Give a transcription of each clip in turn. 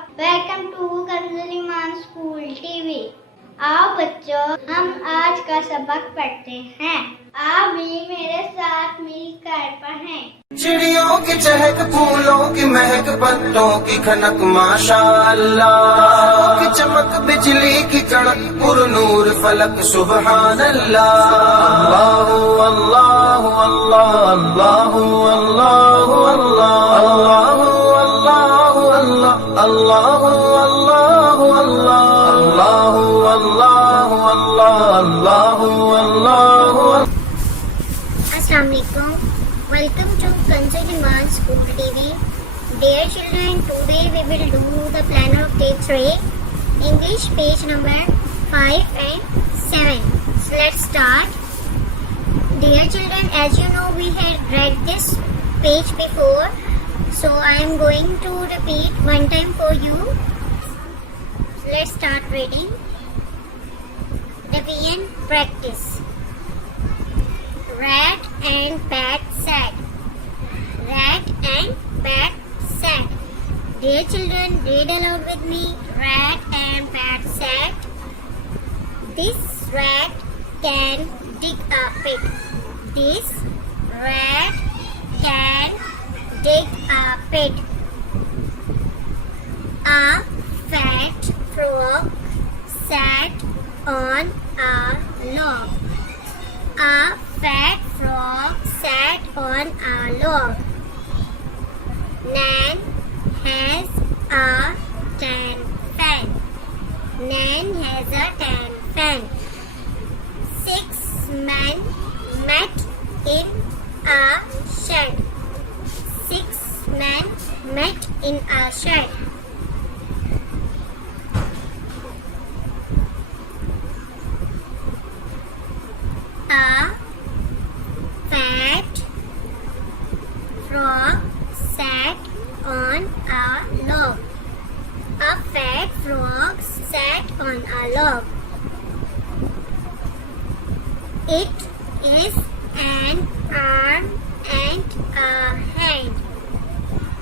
Welcome to कंजलीमान school TV. आओ बच्चों, हम आज का सबक पढ़ते हैं। आप भी मेरे साथ मिलकर पढ़ें। चिड़ियों की चहक, फूलों की महक, पत्तों की खनक, माशाअल्लाह की चमक, बिजली की कड़क, पुरनूर फलक, सुबहान अल्लाह। अल्लाह अल्लाह अल्लाह अल्लाह अल्लाह अल्लाह अल्लाह अल्लाह Assalamualaikum. Welcome to Kanjaliman School TV. Dear children, today we will do the planner of day 3, English page number 5 and 7. So let's start. Dear children, as you know, we had read this page before. So I am going to repeat one time for you. So let's start reading. Revision practice. Rat and bat sat. Rat and bat sat. Dear children, read aloud with me. Rat and bat sat. This rat can dig a pit. This rat can dig a pit. A fat frog sat on a log. A fat frog sat on a log. Nan has a tan fan. Nan has a tan fan. 6 men met in a shed. 6 men met in a shed. A fat frog sat on a log. A fat frog sat on a log. It is an arm and a hand.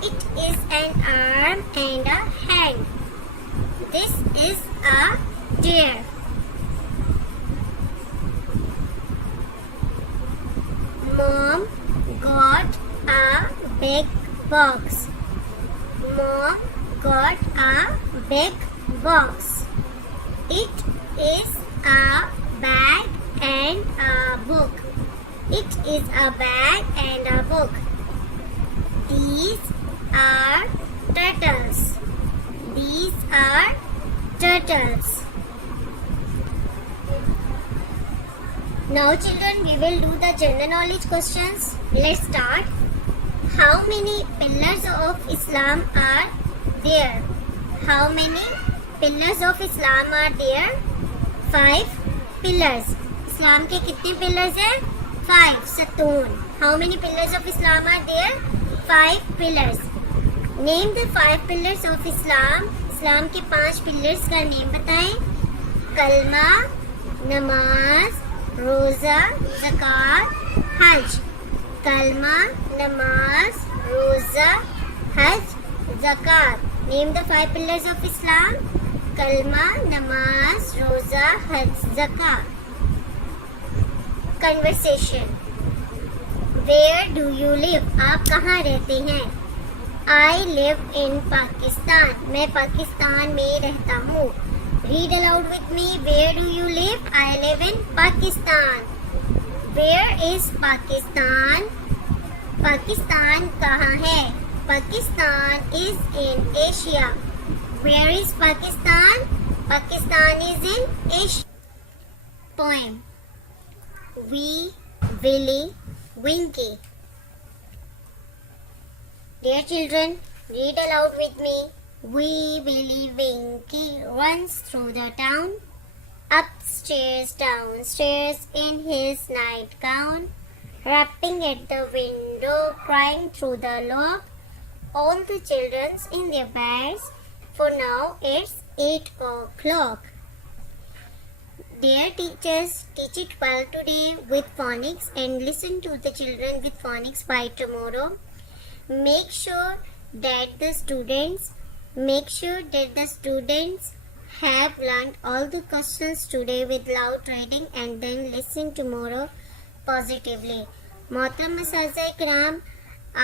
It is an arm and a hand. This is a deer. Mom got a big box. Mom got a big box. It is a bag and a book. It is a bag and a book. These are turtles. These are turtles. Now children, we will do the general knowledge questions. Let's start. How many pillars of Islam are there? How many pillars of Islam are there? 5 pillars. Islam के कितने pillars हैं? 5. सतून. How many pillars of Islam are there? 5 pillars. Name the 5 pillars of Islam. Islam के 5 pillars का name बताएं. कलमा, नमाज, रोजा, ज़कात, हज. कलमा, नमाज, रोजा, हज, ज़कात. Name the 5 pillars of Islam. कलमा, नमाज, रोजा, हज, ज़कात. Conversation. Where do you live? आप कहाँ रहते हैं? I live in Pakistan. मैं पाकिस्तान में रहता हूँ. Read aloud with me. Where do you live? I live in Pakistan. Where is Pakistan? Pakistan कहाँ है? Pakistan is in Asia. Where is Pakistan? Pakistan is in Asia. Poem. Wee Willie Winkie. Dear children, read aloud with me. Wee Willie Winkie runs through the town, upstairs, downstairs in his nightgown, rapping at the window, crying through the log. All the children's in their beds, for now it's 8 o'clock. Dear teachers, teach it well today with phonics and listen to the children with phonics by tomorrow. Make sure that the students Make sure that the students have learned all the questions today with loud reading and then listen tomorrow positively. मोहतरम असातिज़ा किराम,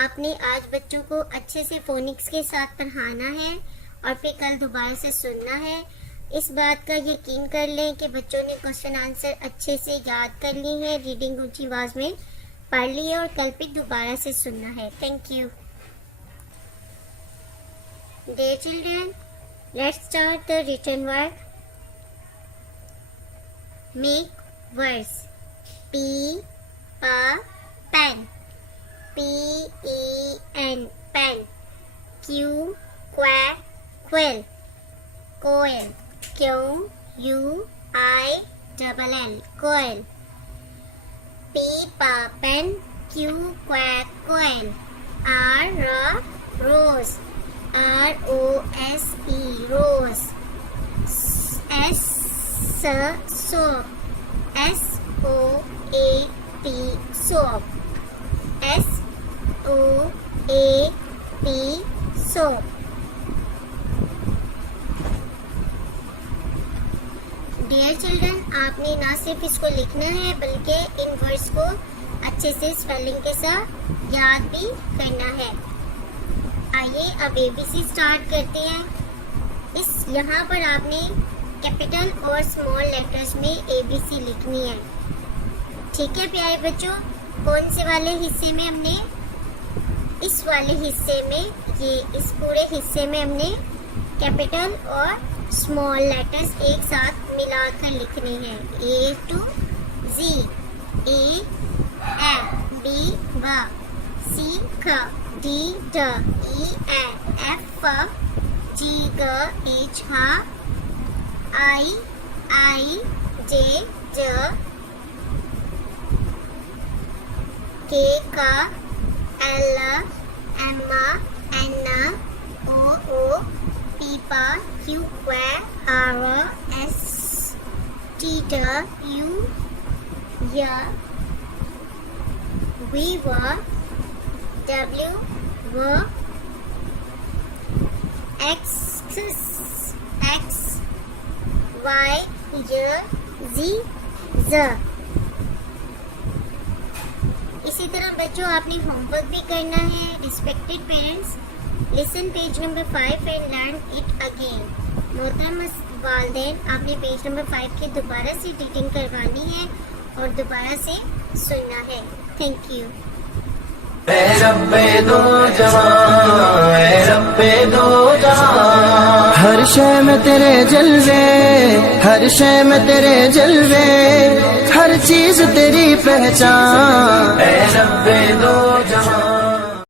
आपने आज बच्चों को अच्छे से phoenix के साथ पढ़ाना है और फिर कल दोबारा से सुनना है। इस बात का यकीन कर लें कि बच्चों ने क्वेश्चन आंसर अच्छे से याद कर ली है, रीडिंग ऊंची आवाज में पढ़ ली है और कल फिर दोबारा से सुनना है। Thank you. Dear children, let's start the written work. Make words. P, pen. P-E-N, pen. Q, quill. Coil. Q-U-I-L-L, coil. P, pen. Q, coil. R, rose. R-O-S-E, rose. S, soap. S-O-A-P, soap. S-O-A-P, soap. Dear children, आपने ना सिर्फ इसको लिखना है बल्कि इन words को अच्छे से स्पेलिंग के साथ याद भी करना है। आइए अब ABC स्टार्ट करते हैं। इस यहाँ पर आपने कैपिटल और स्मॉल लेटर्स में ABC लिखनी है। ठीक है प्यारे बच्चों, कौन से वाले हिस्से में हमने, इस वाले हिस्से में, ये इस पूरे हिस्से में हमने कैपिटल और स्मॉल लेटर्स एक साथ मिलाकर लिखने हैं। A to Z, A, B, B, C, C, D, D, E, F, G, H, I, J, K, L, M, N, O, P, Q, R, S, T, U, V, W, X, Y, Z, Z। इसी तरह बच्चों आपने homework भी करना है। Respected parents, listen page number 5 and learn it again. मोहतरम वालिदैन, आपने पेज नंबर 5 की दोबारा से रीडिंग करवानी है और दोबारा से सुनना है। Thank you. ऐ रब्बे दो जहां, हर शय में तेरे जलवे, हर शय में तेरे जलवे, हर चीज तेरी पहचान। ऐ रब्बे दो जहां।